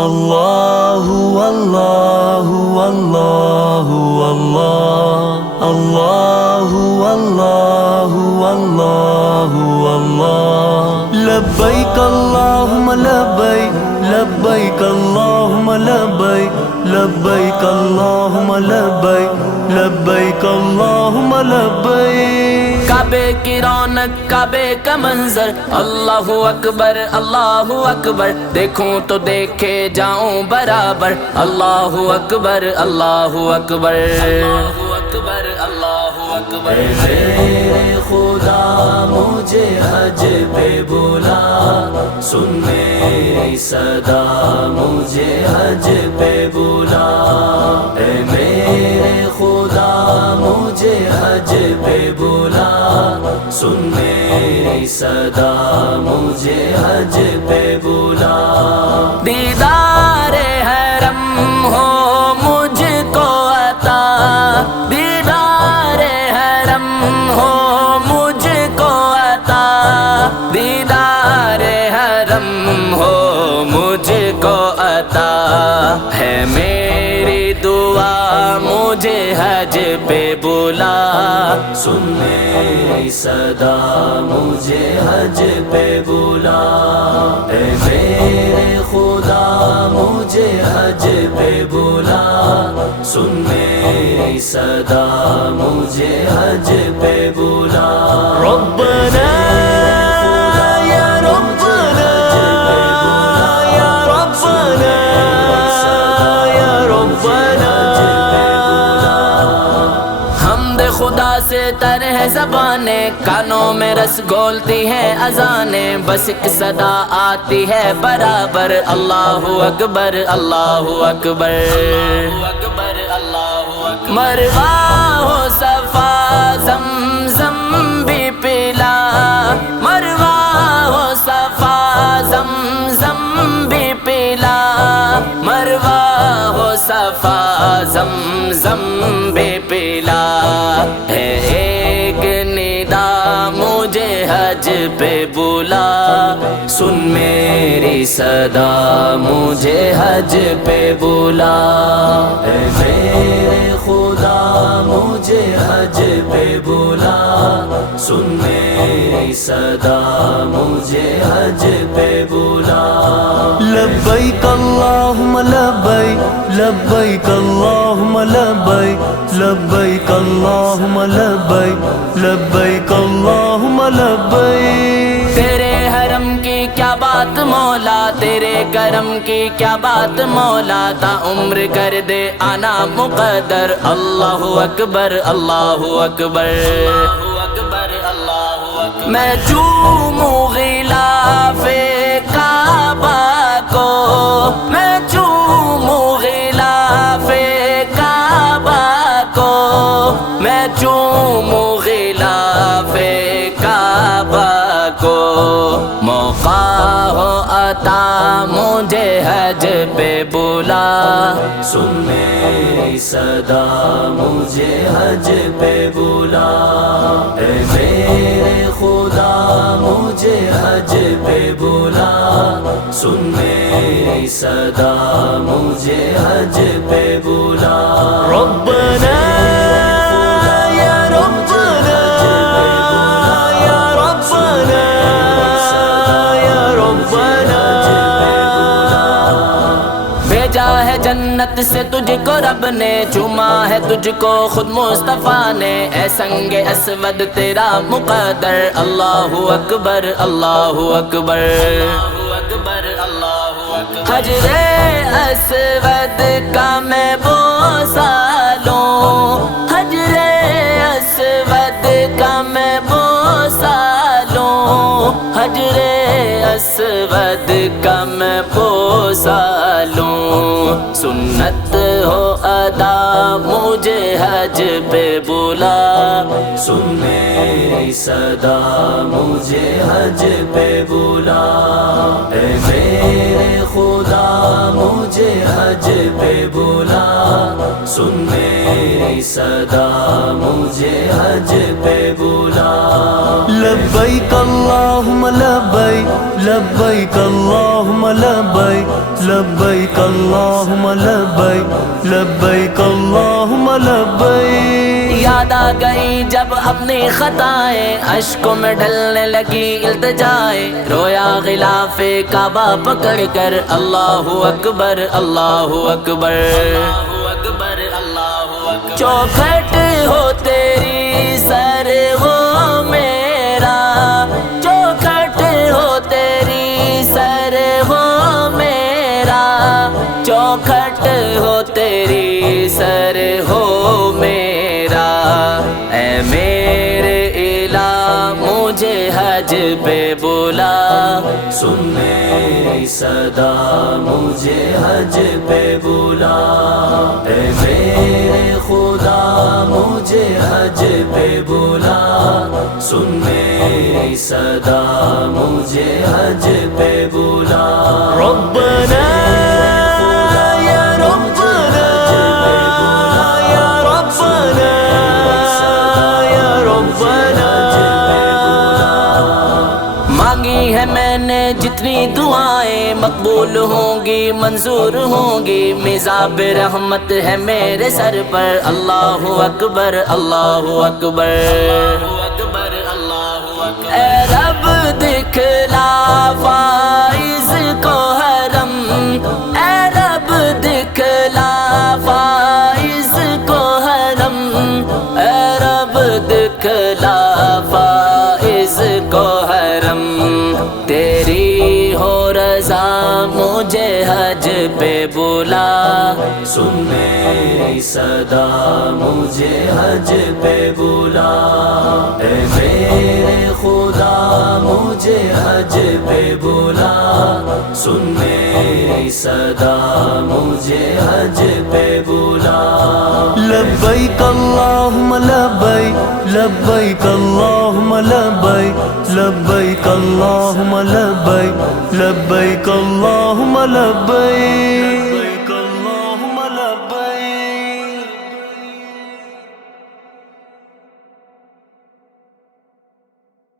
اللہ اللہ اللہ اللہ اللہ اللہ اللہ اللہ لبیک اللہم لبیک لبیک اللہم لبیک لبیک اللہم لبیک لبیک اللہم لبیک۔ کعبے کی رونق کعبے کا منظر، اللہ اکبر اللہ اکبر، دیکھوں تو دیکھے جاؤں برابر، اللہ اکبر اللہ اکبر اللہ اکبر اللہ اکبر۔ میرے خدا مجھے حج پہ بلا، سن میری صدا مجھے حج پہ بلا، اے میرے خدا مجھے حج پہ بلا، سن میری صدا مجھے حج پہ بلا۔ دیدار حرم ہو مجھ کو عطا، دیدار حرم ہو مجھ کو عطا، دیدار حرم ہو مجھ کو عطا، ہے میری دعا مجھے حج پہ بلا، سن میری صدا مجھے حج پہ بلا، اے میرے خدا مجھے حج پہ بلا، سن میری صدا مجھے حج پہ بلا۔ ربنا یا ربنا یا ربنا یا ربنا، حمد خدا سے تر ہے زبانیں، کانوں میں رس گھولتی ہے اذانیں، بس ایک صدا آتی ہے برابر، اللہ اکبر اللہ اکبر اکبر اللہ اکبر۔ مروا ہو صفا زمزم بھی پلا، مروا ہو صفا زمزم بھی پلا، مروا ہو صفا زمزم بھی پلا، ہے ایک ندا مجھے حج پہ بلا، سن میری صدا مجھے حج پہ بلا، اے میرے خدا مجھے حج پہ بلا، سن میری صدا مجھے حج پہ بلا۔ لبیک اللہم لبیک لبیک اللہم لبیک لبیک اللہم لبیک لبیک اللہم لبیک۔ تیرے حرم کی کیا بات مولا، تیرے کرم کی کیا بات مولا، تا عمر کر دے آنا مقدر، اللہ اکبر اللہ اکبر اللہ اکبر اللہ اکبر۔ میں چوموں غلاف کعبہ کو، میں چوموں غلاف کعبہ کو، میں چوموں غلاف کعبہ کو، موقع ہو عطا مجھے حج پہ بلا، سن میری صدا مجھے حج پہ بلا، اے میرے خدا مجھے حج پہ بلا، سن میری صدا مجھے حج پہ بلا۔ ربنا یا ربنا یا ربنا یا ربنا، بھیجا ہے جنت سے تجھ کو رب نے، چوما ہے تجھ کو خود مصطفیٰ نے، اے سنگ اسود تیرا مقدر، اللہ اکبر اللہ اکبر اللہ اکبر اللہ اکبر۔ حجر اسود کا میں بوسہ لوں، حجر اسود کا میں بوسہ لوں، حجر اسود کا میں بوسہ لوں، سنت ہو ادا مجھے حج پہ بلا، سن میری صدا مجھے حج پہ بلا، اے میرے خدا مجھے حج پہ بلا، سن میری صدا مجھے حج پہ بلا۔ لبیک اللہم لبیک لبیک اللہم لبیک لبیک اللہم لبیک لبیک اللہم لبیک۔ یاد آ گئی جب اپنی خطائیں، اشکوں میں ڈھلنے لگی التجائیں، رویا غلاف کعبہ پکڑ کر اللہ اکبر اللہ اکبر۔ چوکھٹ ہو تیری سر ہو میرا، چوکھٹ ہو تیری سر ہو میرا، چوکھٹ ہو تیری سر ہو میرا۔ اے میرے الہ مجھے حج پہ بلا، سن میری صدا مجھے حج پہ بلا۔ اے میرے خدا مجھے حج پہ بلا، سن میری صدا مجھے حج پہ بلا۔ ربنا یا ربنا یا ربنا یا ربنا۔ مانگی ہے میں نے جتنی دعائیں، مقبول ہوں گی منظور ہوں گی، میزاب رحمت ہے میرے سر پر اللہ اکبر اللہ اکبر۔ اے رب دکھلا فائز کو حرم، اے رب دکھلا فائز کو حرم، اے رب دکھلا فائز کو حرم۔ تیری ہو رضا مجھے حج پہ بلا، سن میری صدا مجھے حج پہ بلا۔ اے میرے خدا مجھے حج پہ بلا، سن میری صدا مجھے حج پہ بلا۔ لبیک اللہم لبیک لبیک اللہم لبیک لبیک اللہم لبیک لبیک اللہم لبیک۔